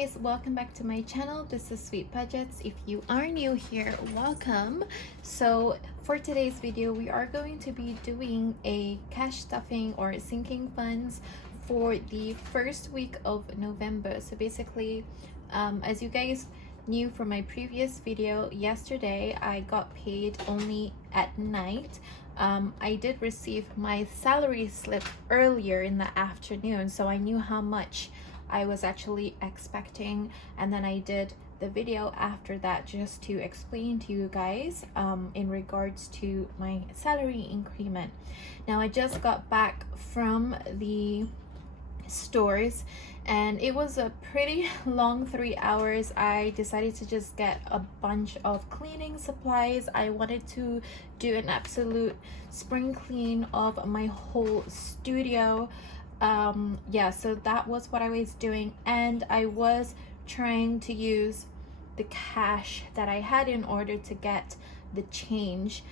guys, welcome back to my channel. This is Sweet Budgets. If you are new here, welcome. So for today's video, we are going to be doing a cash stuffing or sinking funds for the first week of November. So basically, as you guys knew from my previous video, yesterday I got paid only at night. I did receive my salary slip earlier in the afternoon, so I knew how much I was actually expecting, and then I did the video after that just to explain to you guys in regards to my salary increment. Now I just got back from the stores and it was a pretty long 3 hours. I decided to just get a bunch of cleaning supplies. I wanted to do an absolute spring clean of my whole studio. Yeah, so that was what I was doing, and I was trying to use the cash that I had in order to get the change.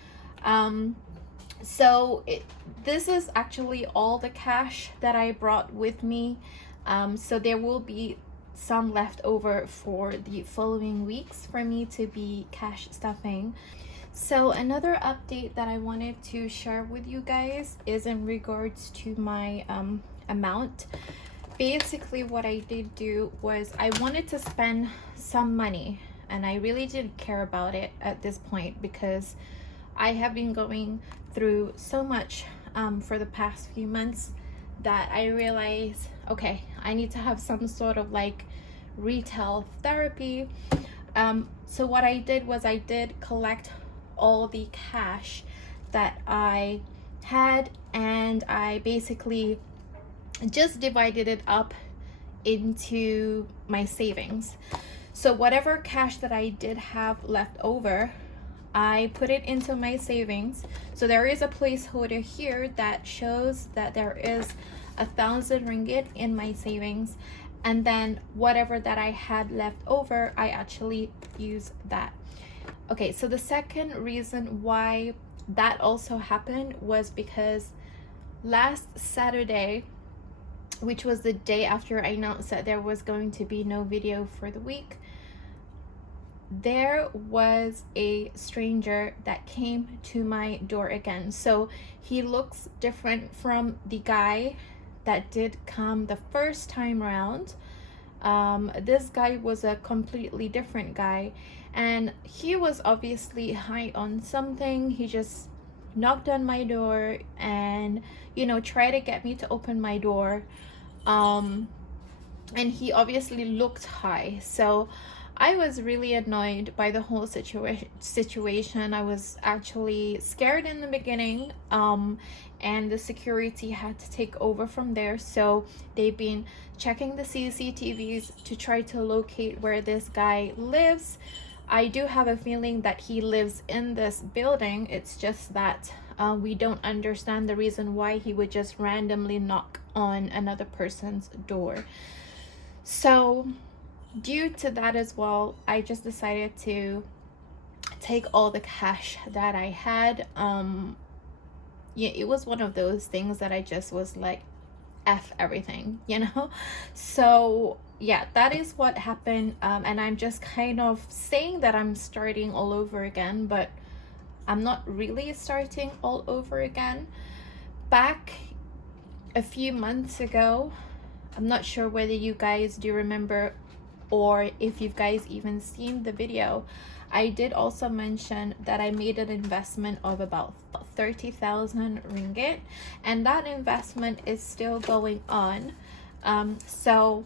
This is actually all the cash that I brought with me. So there will be some left over for the following weeks for me to be cash stuffing. So another update that I wanted to share with you guys is in regards to my amount. Basically what I did do was I wanted to spend some money, and I really didn't care about it at this point because I have been going through so much for the past few months that I realized, okay, I need to have some sort of like retail therapy. So what I did was I did collect all the cash that I had, and I basically just divided it up into my savings. So whatever cash that I did have left over, I put it into my savings. So there is a placeholder here that shows that there is 1,000 ringgit in my savings, and then whatever that I had left over, I actually use that. Okay, so the second reason why that also happened was because last Saturday, which was the day after I announced that there was going to be no video for the week, there was a stranger that came to my door again. So he looks different from the guy that did come the first time around. This guy was a completely different guy, and he was obviously high on something. He just knocked on my door and, you know, tried to get me to open my door. And he obviously looked high, so I was really annoyed by the whole situation. I was actually scared in the beginning, and the security had to take over from there. So they've been checking the CCTVs to try to locate where this guy lives. I do have a feeling that he lives in this building. It's just that we don't understand the reason why he would just randomly knock on another person's door. So due to that as well, I just decided to take all the cash that I had. Yeah, it was one of those things that I just was like, F everything, you know? So yeah, that is what happened. And I'm just kind of saying that I'm starting all over again, but I'm not really starting all over again. Back a few months ago, I'm not sure whether you guys do remember or if you guys even seen the video, I did also mention that I made an investment of about 30,000 ringgit, and that investment is still going on. So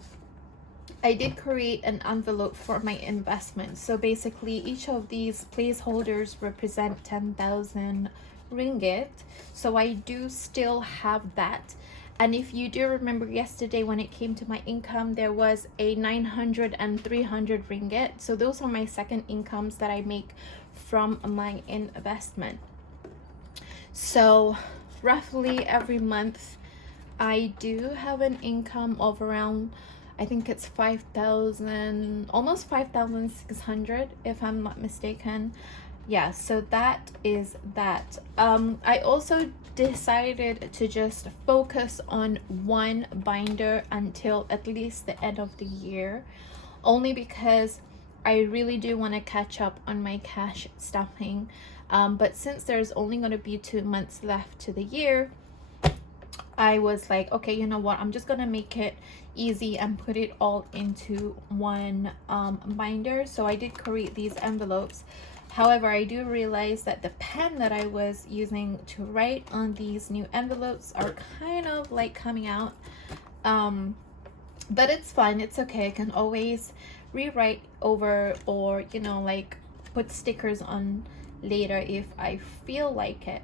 I did create an envelope for my investment. So basically each of these placeholders represent 10,000 ringgit. So I do still have that. And if you do remember yesterday when it came to my income, there was a 900 and 300 ringgit. So those are my second incomes that I make from my investment. So roughly every month, I do have an income of around, I think it's 5,000, almost 5,600 if I'm not mistaken. Yeah, so that is that. I also decided to just focus on one binder until at least the end of the year. only because I really do want to catch up on my cash stuffing. But since there's only going to be 2 months left to the year, I was like, okay, you know what, I'm just gonna make it easy and put it all into one binder. So I did create these envelopes. However, I do realize that the pen that I was using to write on these new envelopes are kind of like coming out, but it's fine, it's okay. I can always rewrite over, or you know, like put stickers on later if I feel like it.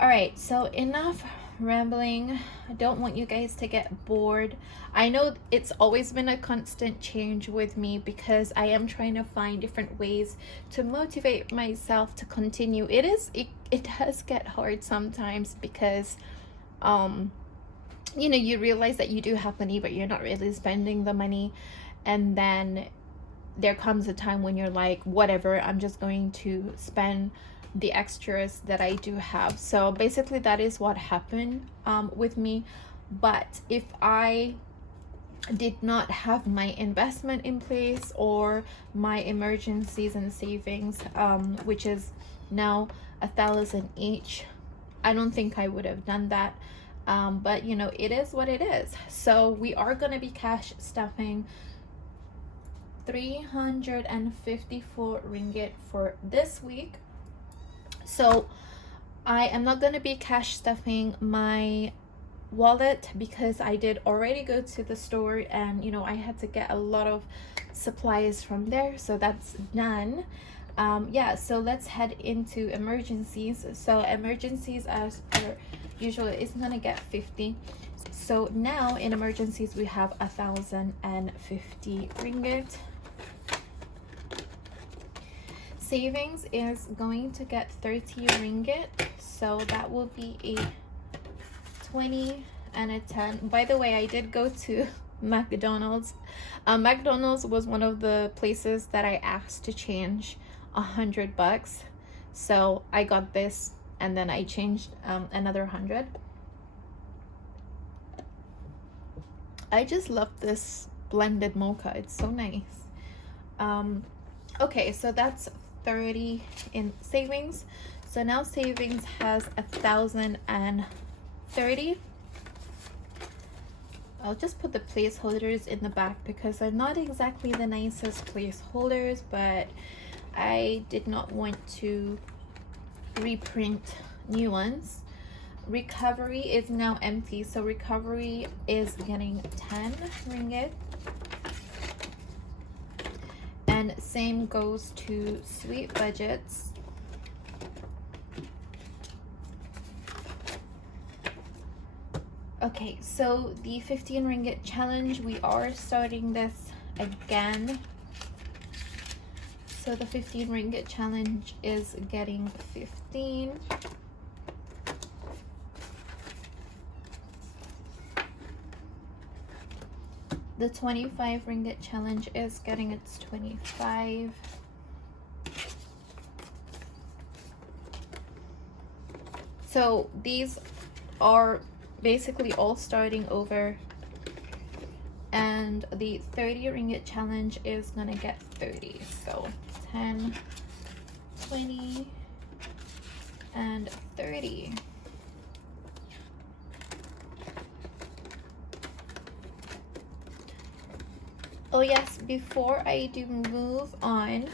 All right, so enough rambling. I don't want you guys to get bored. I know it's always been a constant change with me because I am trying to find different ways to motivate myself to continue. It does get hard sometimes because you know, you realize that you do have money but you're not really spending the money, and then there comes a time when you're like, whatever, I'm just going to spend the extras that I do have. So basically that is what happened with me. But if I did not have my investment in place or my emergencies and savings, which is now 1,000 each, I don't think I would have done that. But you know, it is what it is. So we are going to be cash stuffing 354 ringgit for this week. So I am not going to be cash stuffing my wallet because I did already go to the store, and you know, I had to get a lot of supplies from there, so that's done. Yeah, so let's head into emergencies. So emergencies, as per usual, is gonna get 50. So now in emergencies we have 1,050 ringgit. Savings is going to get 30 ringgit, so that will be a 20 and a 10. By the way, I did go to McDonald's. McDonald's was one of the places that I asked to change $100, so I got this and then I changed another 100. I just love this blended mocha, it's so nice. Okay, so that's 30 in savings. So now savings has 1,030. I'll just put the placeholders in the back because they're not exactly the nicest placeholders, but I did not want to reprint new ones. Recovery is now empty, so recovery is getting 10 ringgit. And same goes to sweet budgets. Okay, so the 15 ringgit challenge, we are starting this again. So the 15 ringgit challenge is getting 15. The 25 ringgit challenge is getting its 25. So these are basically all starting over, and the 30 ringgit challenge is gonna get 30. So 10, 20, and 30. Oh yes, before I do move on,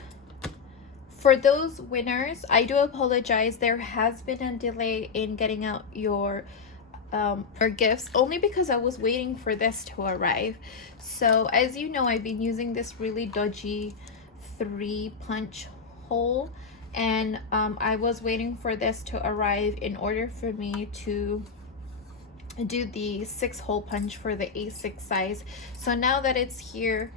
for those winners, I do apologize. There has been a delay in getting out your gifts, only because I was waiting for this to arrive. So as you know, I've been using this really dodgy 3-punch hole, and I was waiting for this to arrive in order for me to do the 6-hole punch for the A6 size. So now that it's here,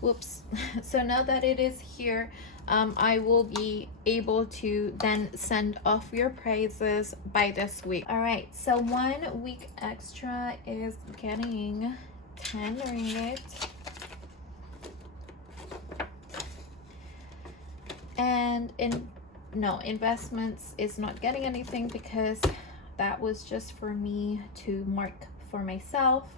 whoops, so now that it is here, I will be able to then send off your prizes by this week. All right, so 1 week extra is getting 10 ringgit. And investments is not getting anything because that was just for me to mark for myself.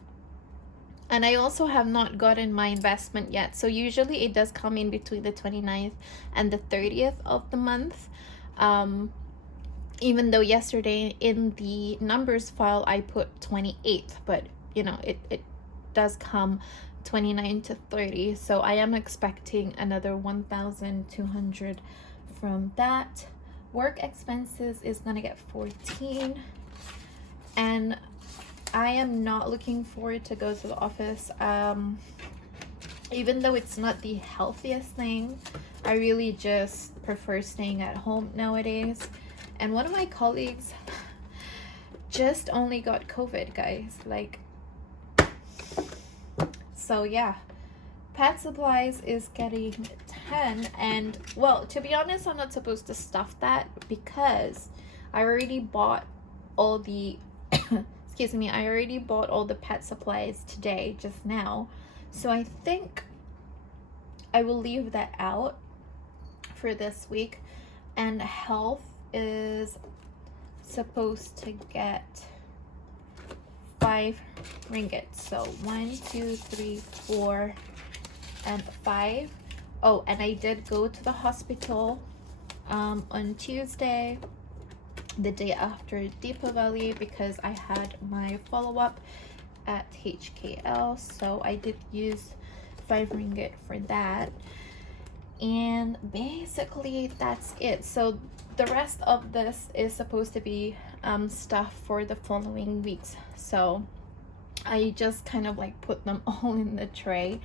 And I also have not gotten my investment yet. So usually it does come in between the 29th and the 30th of the month. Even though yesterday in the numbers file I put 28th, but you know, it does come 29 to 30. So I am expecting another 1,200 from that. Work expenses is gonna get 14. And I am not looking forward to go to the office. Even though it's not the healthiest thing, I really just prefer staying at home nowadays. And one of my colleagues just only got COVID, guys. Like, so yeah. Pet supplies is getting 10. And well, to be honest, I'm not supposed to stuff that because I already bought all the excuse me, I already bought all the pet supplies today, just now. So I think I will leave that out for this week. And health is supposed to get 5 ringgit. So 1, 2, 3, 4, and 5. Oh, and I did go to the hospital on Tuesday, the day after Deepavali, because I had my follow-up at HKL. So I did use 5 ringgit for that. And basically that's it. So the rest of this is supposed to be stuff for the following weeks. So I just kind of like put them all in the tray.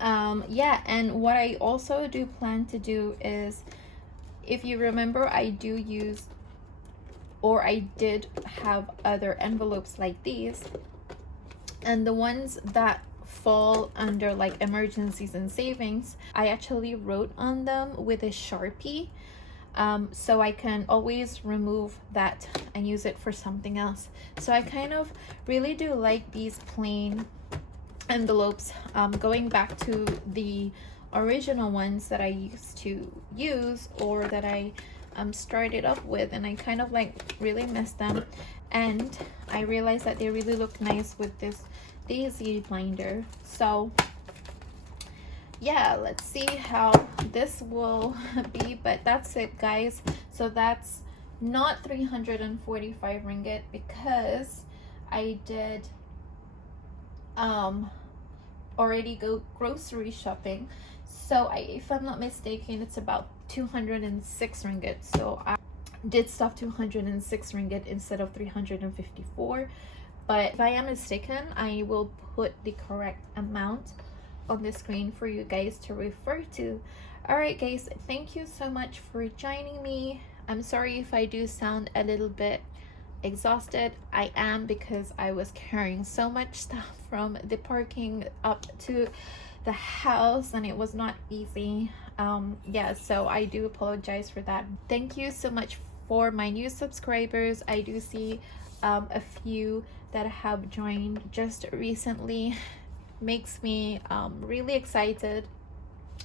Yeah, and what I also do plan to do is, if you remember, I do use, or I did have other envelopes like these, and the ones that fall under like emergencies and savings, I actually wrote on them with a Sharpie, so I can always remove that and use it for something else. So I kind of really do like these plain envelopes, going back to the original ones that I used to use, or that I started up with, and I kind of like really miss them. And I realized that they really look nice with this daisy binder. So yeah, let's see how this will be. But that's it, guys. So that's not 345 ringgit because I did already go grocery shopping. So if I'm not mistaken, it's about 206 ringgit. So I did stuff 206 ringgit instead of 354. But if I am mistaken, I will put the correct amount on the screen for you guys to refer to. All right, guys, thank you so much for joining me. I'm sorry if I do sound a little bit exhausted. I am, because I was carrying so much stuff from the parking up to the house, and it was not easy. Yeah, so I do apologize for that. Thank you so much for my new subscribers. I do see a few that have joined just recently. Makes me really excited.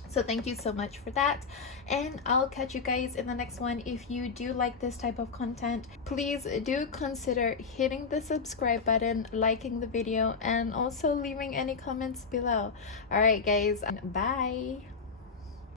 So thank you so much for that, and I'll catch you guys in the next one. If you do like this type of content, please do consider hitting the subscribe button, liking the video, and also leaving any comments below. All right, guys, bye.